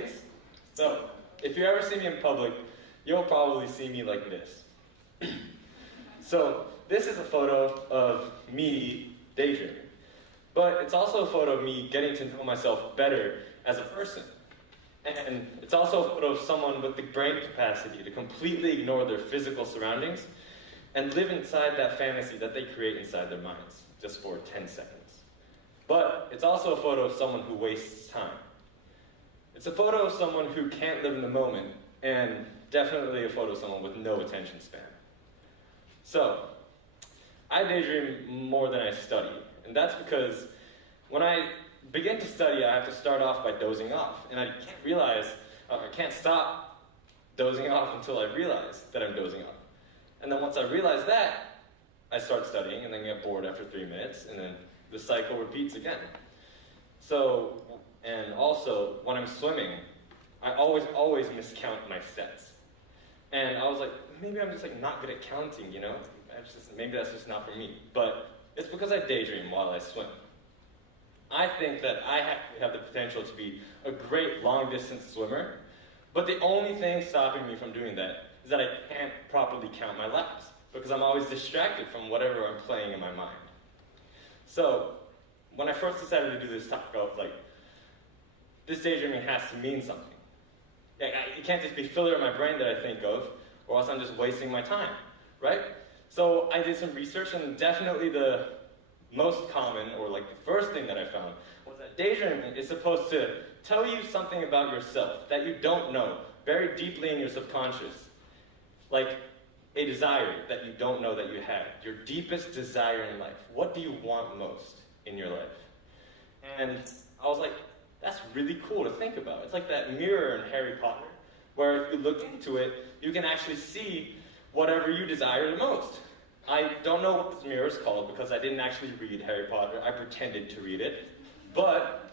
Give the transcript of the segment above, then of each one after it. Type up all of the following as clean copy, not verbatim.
ways. So, if you ever see me in public, you'll probably see me like this. So, this is a photo of me daydreaming. But it's also a photo of me getting to know myself better as a person. And it's also a photo of someone with the brain capacity to completely ignore their physical surroundings and live inside that fantasy that they create inside their minds, just for 10 seconds. But it's also a photo of someone who wastes time. It's a photo of someone who can't live in the moment, and definitely a photo of someone with no attention span. So, I daydream more than I study, and that's because when I begin to study, I have to start off by dozing off, and I can't stop dozing off until I realize that I'm dozing off. And then once I realize that, I start studying, and then get bored after 3 minutes, and then the cycle repeats again. So, and also, when I'm swimming, I always miscount my sets. And I was like, maybe I'm just like not good at counting, you know? Maybe that's just not for me. But it's because I daydream while I swim. I think that I have the potential to be a great long-distance swimmer, but the only thing stopping me from doing that is that I can't properly count my laps, because I'm always distracted from whatever I'm playing in my mind. So, when I first decided to do this topic, I was like, this daydreaming has to mean something. It can't just be filler in my brain that I think of, or else I'm just wasting my time, right? So I did some research, and definitely the most common, or like the first thing that I found, was that daydreaming is supposed to tell you something about yourself that you don't know, very deeply in your subconscious. Like a desire that you don't know that you had, your deepest desire in life. What do you want most in your life? And I was like, that's really cool to think about. It's like that mirror in Harry Potter, where if you look into it, you can actually see whatever you desire the most. I don't know what this mirror is called because I didn't actually read Harry Potter. I pretended to read it. But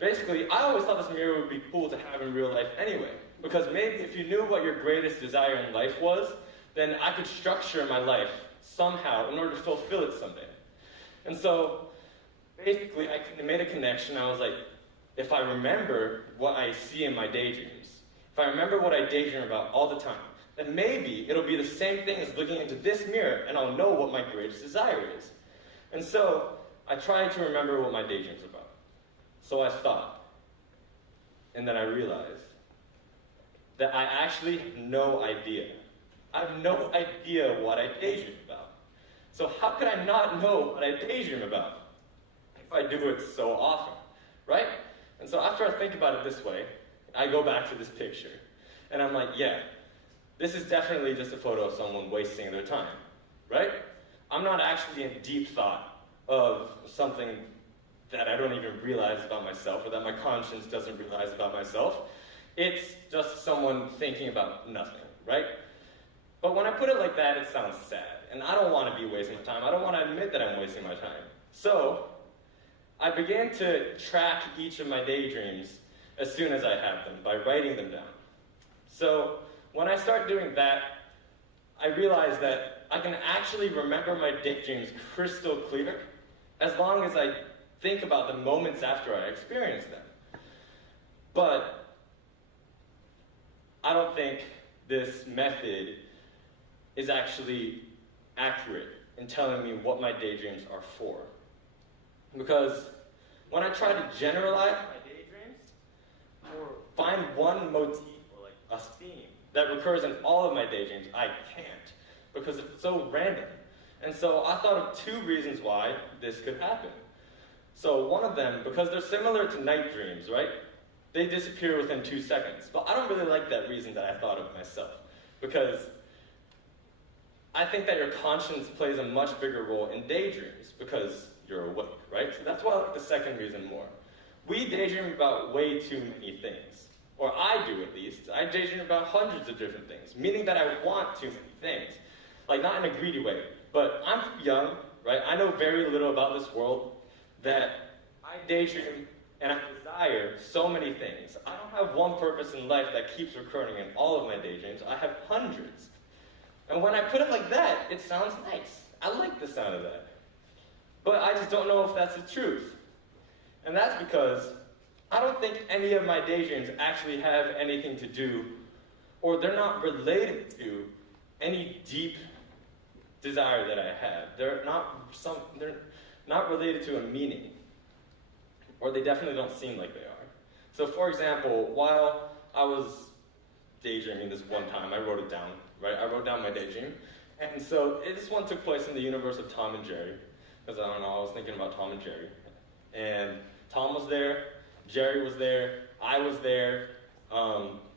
basically, I always thought this mirror would be cool to have in real life anyway. Because maybe if you knew what your greatest desire in life was, then I could structure my life somehow in order to fulfill it someday. And so, basically, I made a connection. I was like, if I remember what I see in my daydreams, if I remember what I daydream about all the time, then maybe it'll be the same thing as looking into this mirror, and I'll know what my greatest desire is. And so, I tried to remember what my daydream's about. So I thought, and then I realized that I actually have no idea. I have no idea what I daydream about. So how could I not know what I daydream about if I do it so often, right? And so after I think about it this way, I go back to this picture, and I'm like, yeah, this is definitely just a photo of someone wasting their time, right? I'm not actually in deep thought of something that I don't even realize about myself, or that my conscience doesn't realize about myself. It's just someone thinking about nothing, right? But when I put it like that, it sounds sad, and I don't want to be wasting my time. I don't want to admit that I'm wasting my time. So I began to track each of my daydreams as soon as I have them, by writing them down. So when I start doing that, I realize that I can actually remember my daydreams crystal clear as long as I think about the moments after I experience them. But I don't think this method is actually accurate in telling me what my daydreams are for. Because when I try to generalize my daydreams, or find one motif or like a theme that recurs in all of my daydreams, I can't, because it's so random. And so I thought of two reasons why this could happen. So one of them, because they're similar to night dreams, right? They disappear within 2 seconds. But I don't really like that reason that I thought of myself, because I think that your conscience plays a much bigger role in daydreams because you're awake, right? So that's why I like the second reason more. We daydream about way too many things. Or I do, at least. I daydream about hundreds of different things, meaning that I want too many things. Like, not in a greedy way, but I'm young, right? I know very little about this world, that I daydream and I desire so many things. I don't have one purpose in life that keeps recurring in all of my daydreams. I have hundreds. And when I put it like that, it sounds nice. I like the sound of that. But I just don't know if that's the truth. And that's because I don't think any of my daydreams actually have anything to do, or they're not related to any deep desire that I have. They're not related to a meaning, or they definitely don't seem like they are. So for example, while I was daydreaming this one time, I wrote it down, right? I wrote down my daydream. And so this one took place in the universe of Tom and Jerry, because I don't know, I was thinking about Tom and Jerry. And Tom was there, Jerry was there, I was there,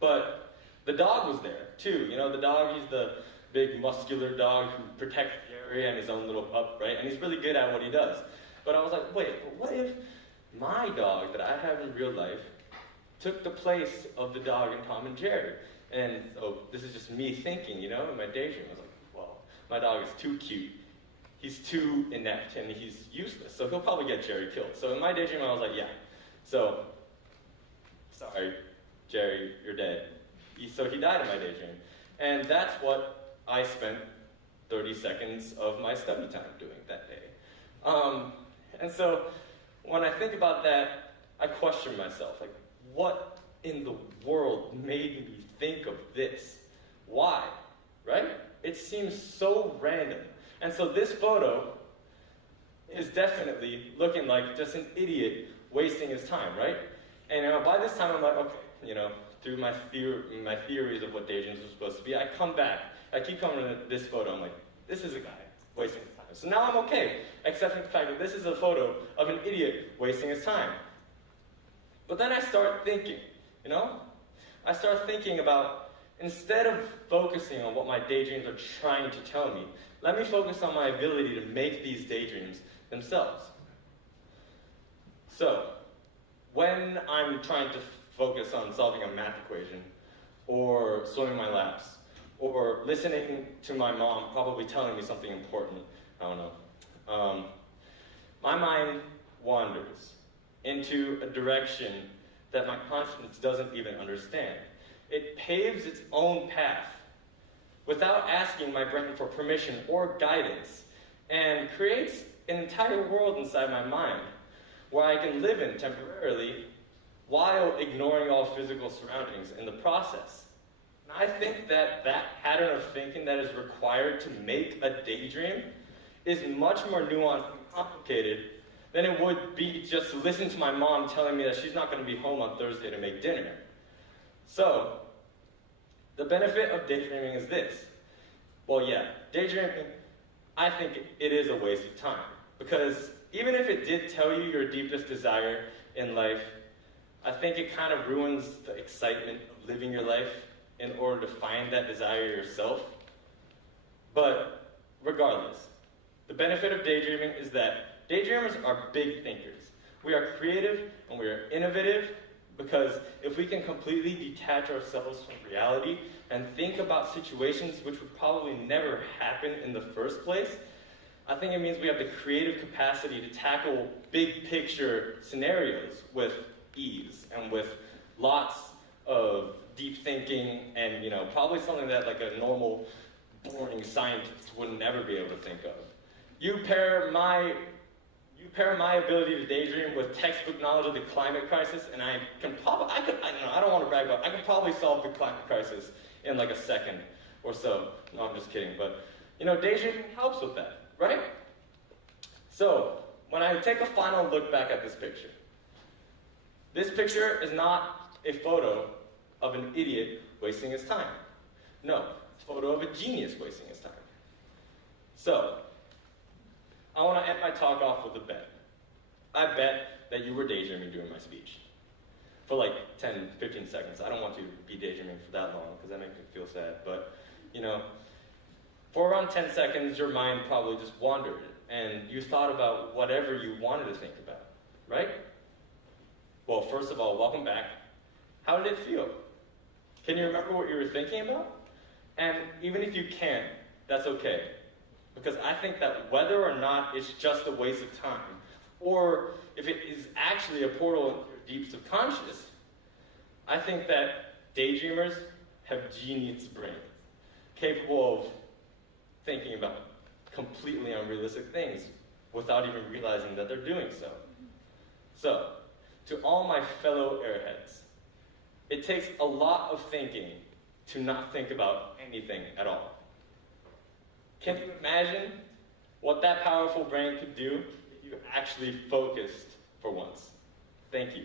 but the dog was there too. You know, the dog, he's the big muscular dog who protects Jerry and his own little pup, right? And he's really good at what he does. But I was like, wait, but what if my dog that I have in real life took the place of the dog in Tom and Jerry? And so this is just me thinking, you know, in my daydream. I was like, well, my dog is too cute. He's too inept and he's useless. So he'll probably get Jerry killed. So in my daydream, I was like, yeah. So, sorry, Jerry, you're dead. So he died in my daydream. And that's what I spent 30 seconds of my study time doing that day. And so when I think about that, I question myself, like, what in the world made me think of this? Why, right? It seems so random. And so this photo is definitely looking like just an idiot wasting his time, right? And by this time I'm like, okay, you know, through my theories of what daydreams are supposed to be, I come back, I keep coming to this photo, I'm like, this is a guy wasting his time. So now I'm okay, accepting the fact that this is a photo of an idiot wasting his time. But then I start thinking, you know? I start thinking about, instead of focusing on what my daydreams are trying to tell me, let me focus on my ability to make these daydreams themselves. So, when I'm trying to focus on solving a math equation, or swimming my laps, or listening to my mom probably telling me something important, I don't know, my mind wanders into a direction that my conscience doesn't even understand. It paves its own path without asking my brain for permission or guidance, and creates an entire world inside my mind where I can live in temporarily while ignoring all physical surroundings in the process. And I think that that pattern of thinking that is required to make a daydream is much more nuanced and complicated than it would be just to listen to my mom telling me that she's not going to be home on Thursday to make dinner. So, the benefit of daydreaming is this. Well, yeah, daydreaming, I think it is a waste of time. Because even if it did tell you your deepest desire in life, I think it kind of ruins the excitement of living your life in order to find that desire yourself. But regardless, the benefit of daydreaming is that daydreamers are big thinkers. We are creative and we are innovative, because if we can completely detach ourselves from reality and think about situations which would probably never happen in the first place, I think it means we have the creative capacity to tackle big picture scenarios with ease and with lots of deep thinking and, you know, probably something that like a normal, boring scientist would never be able to think of. You pair my ability to daydream with textbook knowledge of the climate crisis, and I don't want to brag about it, I could probably solve the climate crisis in like a second or so. No, I'm just kidding, but, you know, daydreaming helps with that, right? So, when I take a final look back at this picture is not a photo of an idiot wasting his time. No, it's a photo of a genius wasting his time. So, I want to end my talk off with a bet. I bet that you were daydreaming during my speech. For like 10, 15 seconds. I don't want you to be daydreaming for that long, because that makes me feel sad. But, you know, for around 10 seconds, your mind probably just wandered, and you thought about whatever you wanted to think about, right? Well, first of all, welcome back. How did it feel? Can you remember what you were thinking about? And even if you can't, that's okay. Because I think that whether or not it's just a waste of time, or if it is actually a portal into your deep subconscious, I think that daydreamers have genius brains, capable of thinking about completely unrealistic things without even realizing that they're doing so. So, to all my fellow airheads. It takes a lot of thinking to not think about anything at all. Can you imagine what that powerful brain could do if you actually focused for once? Thank you.